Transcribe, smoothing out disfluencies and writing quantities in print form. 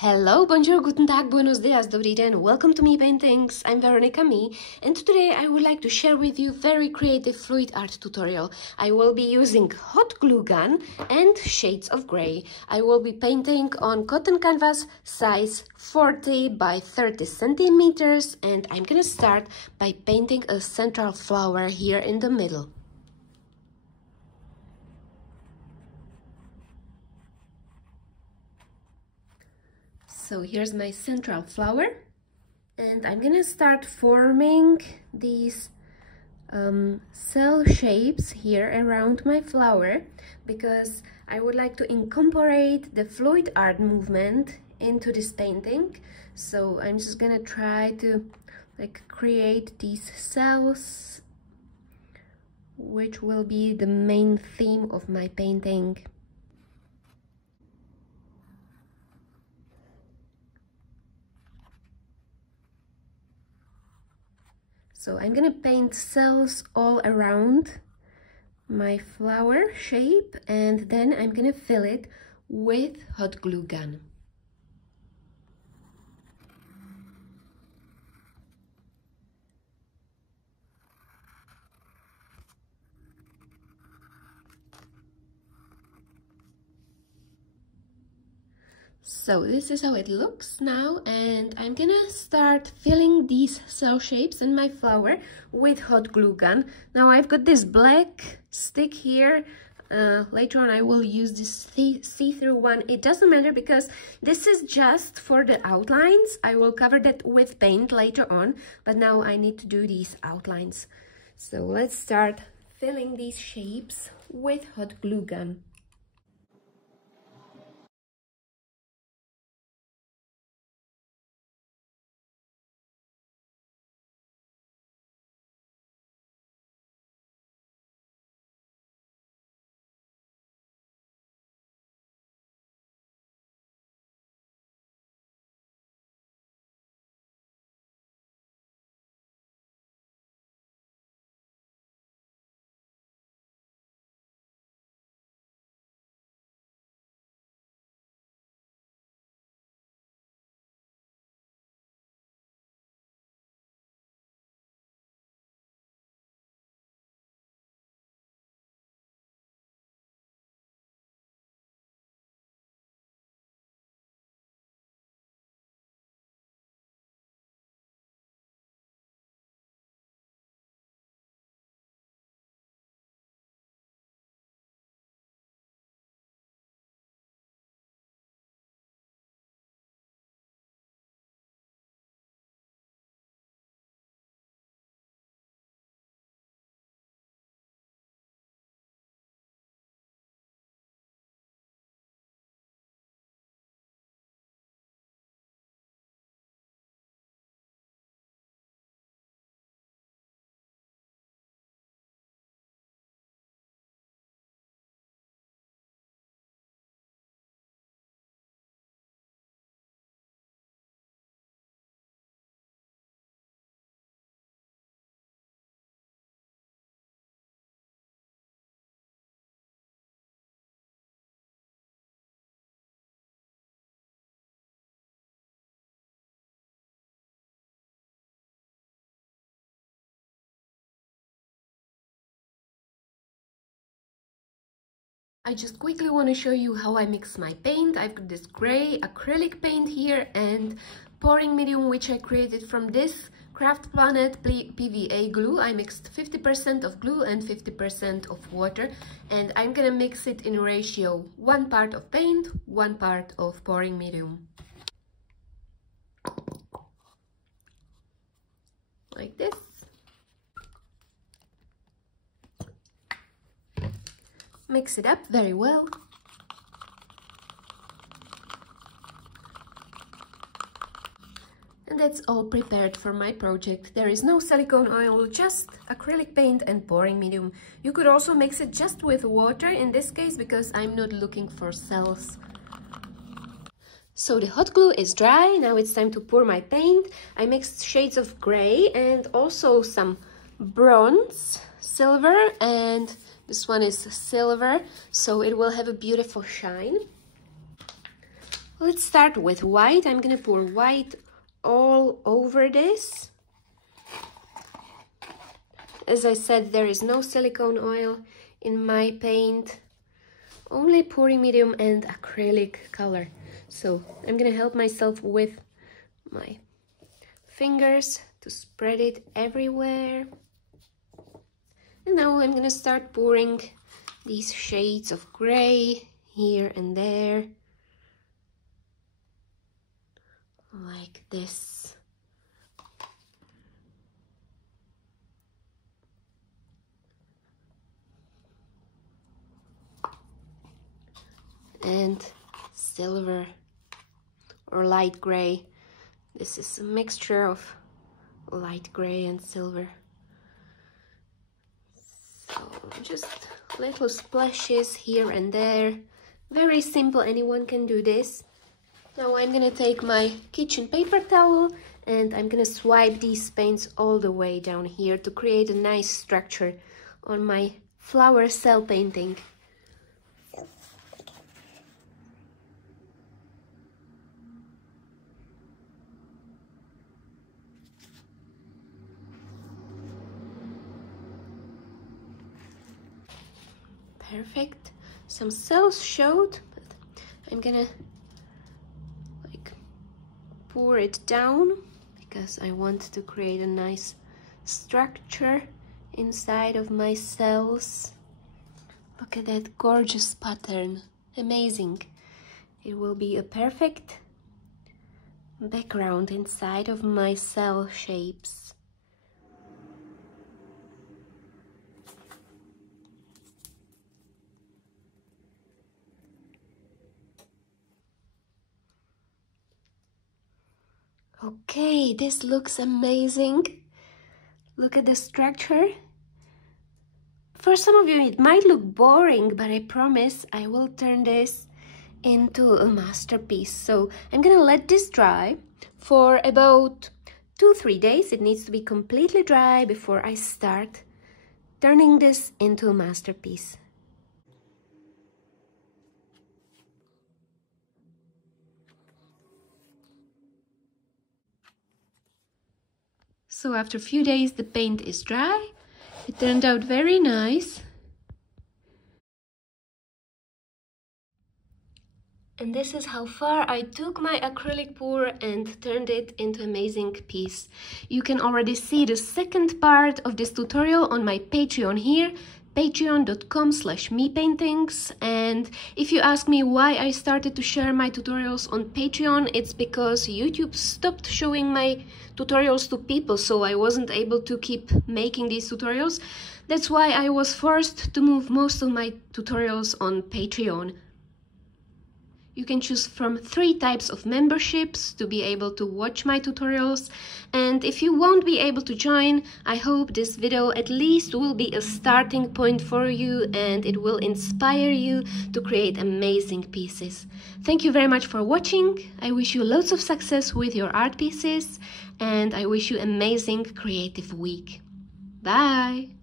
Hello, bonjour, guten tag, buenos dias, dobrý den, welcome to Me Paintings. I'm Veronica Me, and today I would like to share with you very creative fluid art tutorial. I will be using hot glue gun and shades of gray. I will be painting on cotton canvas size 40 by 30 centimeters, and I'm gonna start by painting a central flower here in the middle. So here's my central flower, and I'm gonna start forming these cell shapes here around my flower because I would like to incorporate the fluid art movement into this painting. So I'm just gonna try to create these cells, which will be the main theme of my painting. So I'm gonna paint cells all around my flower shape, and then I'm gonna fill it with hot glue gun. So this is how it looks now, and I'm gonna start filling these cell shapes in my flower with hot glue gun. Now I've got this black stick here. Later on I will use this see-through one. It doesn't matter because this is just for the outlines. I will cover that with paint later on, but now I need to do these outlines. So let's start filling these shapes with hot glue gun. I just quickly want to show you how I mix my paint. I've got this gray acrylic paint here and pouring medium, which I created from this Craft Planet PVA glue. I mixed 50% of glue and 50% of water, and I'm gonna mix it in ratio 1 part of paint, 1 part of pouring medium. Like this. Mix it up very well. And that's all prepared for my project. There is no silicone oil, just acrylic paint and pouring medium. You could also mix it just with water in this case because I'm not looking for cells. So the hot glue is dry. Now it's time to pour my paint. I mixed shades of gray and also some bronze, silver, and this one is silver, so it will have a beautiful shine. Let's start with white. I'm gonna pour white all over this. As I said, there is no silicone oil in my paint, only pouring medium and acrylic color. So I'm gonna help myself with my fingers to spread it everywhere. And now I'm gonna start pouring these shades of gray here and there, like this. And silver or light gray. This is a mixture of light gray and silver. So just little splashes here and there. Very simple, anyone can do this. Now I'm gonna take my kitchen paper towel and I'm gonna swipe these paints all the way down here to create a nice structure on my flower cell painting. Perfect. Some cells showed, but I'm gonna like pour it down because I want to create a nice structure inside of my cells. Look at that gorgeous pattern. Amazing. It will be a perfect background inside of my cell shapes. Okay, this looks amazing. Look at the structure. For some of you it might look boring, but I promise I will turn this into a masterpiece. So I'm gonna let this dry for about 2-3 days. It needs to be completely dry before I start turning this into a masterpiece. So after a few days the paint is dry. It turned out very nice. And this is how far I took my acrylic pour and turned it into an amazing piece. You can already see the second part of this tutorial on my Patreon here, patreon.com/mepaintings. And if you ask me why I started to share my tutorials on Patreon, it's because YouTube stopped showing my tutorials to people, so I wasn't able to keep making these tutorials. That's why I was forced to move most of my tutorials on Patreon. You can choose from 3 types of memberships to be able to watch my tutorials. And if you won't be able to join, I hope this video at least will be a starting point for you and it will inspire you to create amazing pieces. Thank you very much for watching. I wish you lots of success with your art pieces and I wish you an amazing creative week. Bye!